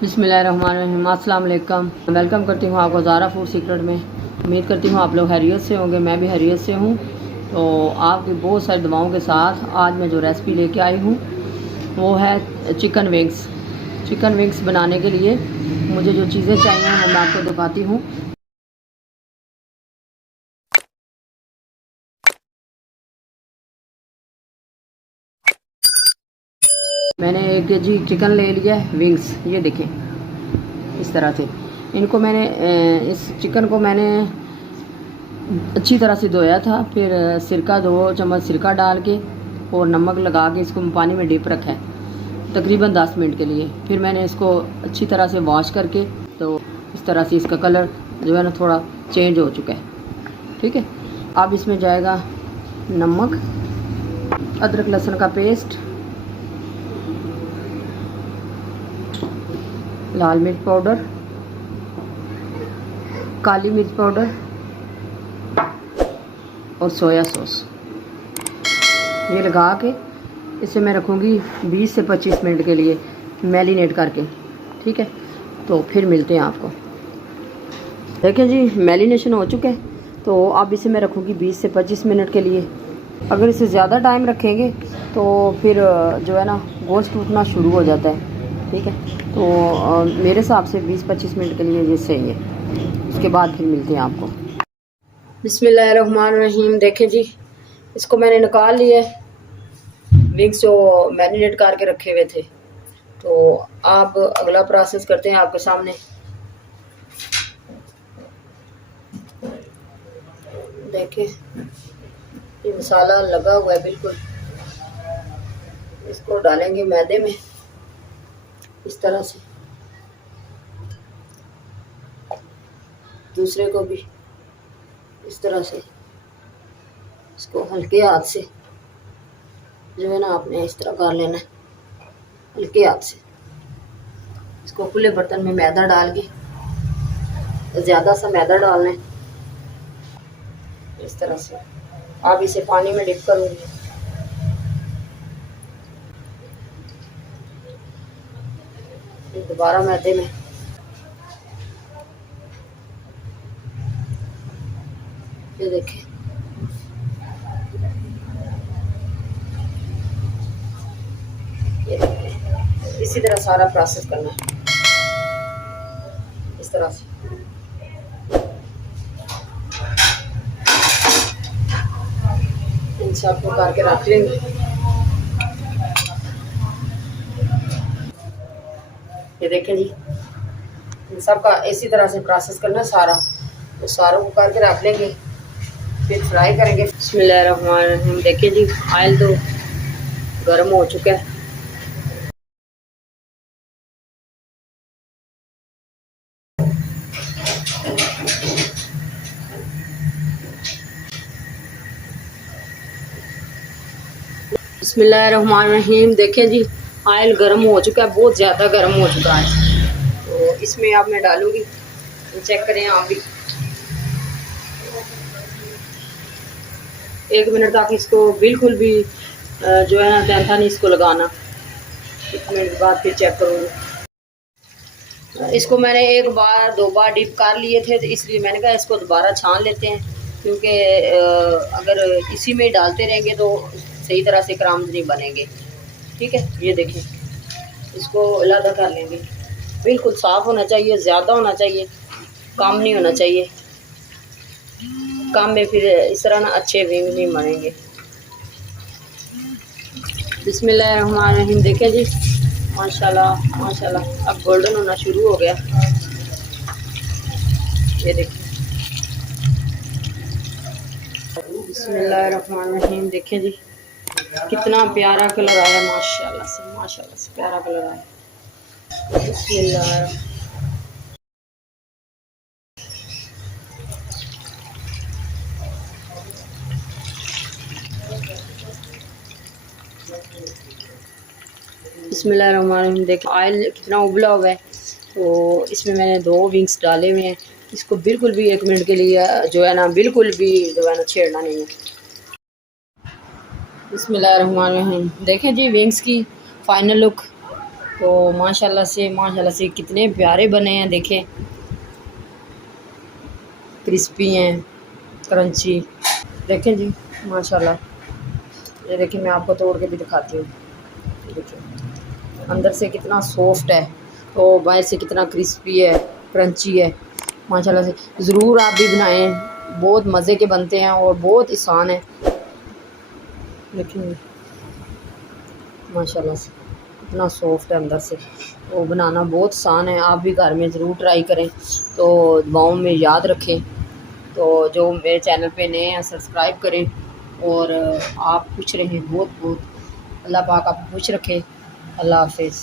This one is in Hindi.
बिस्मिल्लाहिर्रहमानिर्रहीम। अस्सलाम वालेकुम। वेलकम करती हूँ आपको ज़ारा फूड सीक्रेट में। उम्मीद करती हूँ आप लोग खैरियत से होंगे, मैं भी खैरियत से हूँ। तो आपकी बहुत सारी दवाओं के साथ आज मैं जो रेसिपी लेके आई हूँ वो है चिकन विंग्स। चिकन विंग्स बनाने के लिए मुझे जो चीज़ें चाहिए वो मैं आपको दिखाती हूँ। मैंने 1 केजी चिकन ले लिया है विंग्स, ये देखें इस तरह से। इनको मैंने इस चिकन को मैंने अच्छी तरह से धोया था, फिर सिरका 2 चम्मच सिरका डाल के और नमक लगा के इसको पानी में डिप रखा है तकरीबन 10 मिनट के लिए। फिर मैंने इसको अच्छी तरह से वॉश करके, तो इस तरह से इसका कलर जो है ना थोड़ा चेंज हो चुका है। ठीक है, अब इसमें जाएगा नमक, अदरक लहसुन का पेस्ट, लाल मिर्च पाउडर, काली मिर्च पाउडर और सोया सॉस। ये लगा के इसे मैं रखूँगी 20 से 25 मिनट के लिए मैरिनेट करके। ठीक है, तो फिर मिलते हैं आपको। देखें जी, मैरिनेशन हो चुका है, तो अब इसे मैं रखूँगी 20 से 25 मिनट के लिए। अगर इसे ज़्यादा टाइम रखेंगे तो फिर जो है ना गोश्त टूटना शुरू हो जाता है। ठीक है, तो मेरे हिसाब से 20-25 मिनट के लिए ये सही है। उसके बाद फिर मिलते हैं आपको। बिस्मिल्लाहिर्रहमानिर्रहीम। देखें जी, इसको मैंने निकाल लिया है, विंग्स जो मैरिनेट करके रखे हुए थे। तो आप अगला प्रोसेस करते हैं आपके सामने। देखें ये मसाला लगा हुआ है बिल्कुल। इसको डालेंगे मैदे में इस तरह से, दूसरे को भी इस तरह से। इसको हल्के हाथ से जो है ना आपने इस तरह कर लेना है, हल्के हाथ से। इसको खुले बर्तन में मैदा डाल के, ज़्यादा सा मैदा डालना है इस तरह से। अब इसे पानी में डिप करूँगी। दोबारा मैदे में, ये देखें इसी तरह सारा प्रोसेस करना है इस तरह से। इन सबको करके रख लेंगे। ये देखें जी, इन सब का इसी तरह से प्रोसेस करना सारा, तो सारों को करके रख लेंगे, फिर फ्राई करेंगे। बिस्मिल्लाहिर्रहमानिर्रहीम। देखिए जी, ऑयल तो गर्म हो चुका है। बिस्मिल्लाहिर्रहमानिर्रहीम। देखें जी, ऑयल गर्म हो चुका है, बहुत ज़्यादा गर्म हो चुका है। तो इसमें अब मैं डालूँगी, तो चेक करें आप भी। 1 मिनट तक इसको बिल्कुल भी जो है ना टेंथा नहीं इसको लगाना। 1 मिनट बाद फिर चेक करूँगी। इसको मैंने 1 बार 2 बार डिप कर लिए थे, तो इसलिए मैंने कहा इसको दोबारा छान लेते हैं, क्योंकि अगर इसी में डालते रहेंगे तो सही तरह से क्राम्स नहीं बनेंगे। ठीक है, ये देखिए, इसको अलग कर लेंगे। बिल्कुल साफ़ होना चाहिए, ज़्यादा होना चाहिए, कम नहीं होना चाहिए। कम में फिर इस तरह ना अच्छे विंग नहीं बनेंगे। बिस्मिल्लाहिर्रहमानिर्रहीम। देखें जी, माशाल्लाह माशाल्लाह, अब गोल्डन होना शुरू हो गया। ये देखिए, बिस्मिल्लाहिर्रहमानिर्रहीम। देखें जी, कितना प्यारा कलर आया, माशाल्लाह से प्यारा कलर आया। बिस्मिल्लाह। बिस्मिल्लाहिर्रहमानिर्रहीम। देखिए ऑयल कितना उबला हुआ है, तो इसमें मैंने 2 विंग्स डाले हुए हैं। इसको बिल्कुल भी 1 मिनट के लिए जो है ना बिल्कुल भी जो है ना छेड़ना नहीं है। बिस्मिल्लाहिर्रहमानिर्रहीम। देखें जी विंग्स की फाइनल लुक, तो माशाल्लाह से कितने प्यारे बने हैं, देखें क्रिस्पी हैं, क्रंची। देखें जी माशाल्लाह, ये देखिए मैं आपको तोड़ के भी दिखाती हूँ। देखिए अंदर से कितना सॉफ्ट है, तो बाहर से कितना क्रिस्पी है, क्रंची है। माशाल्लाह से ज़रूर आप भी बनाएं, बहुत मज़े के बनते हैं और बहुत आसान है। देखिए माशाल्लाह से इतना सॉफ्ट है अंदर से, तो बनाना बहुत आसान है। आप भी घर में ज़रूर ट्राई करें, तो दुआओं में याद रखें। तो जो मेरे चैनल पे नए हैं सब्सक्राइब करें, और आप खुश रहें, बहुत बहुत अल्लाह पाक आपको खुश रखे। अल्लाह हाफिज़।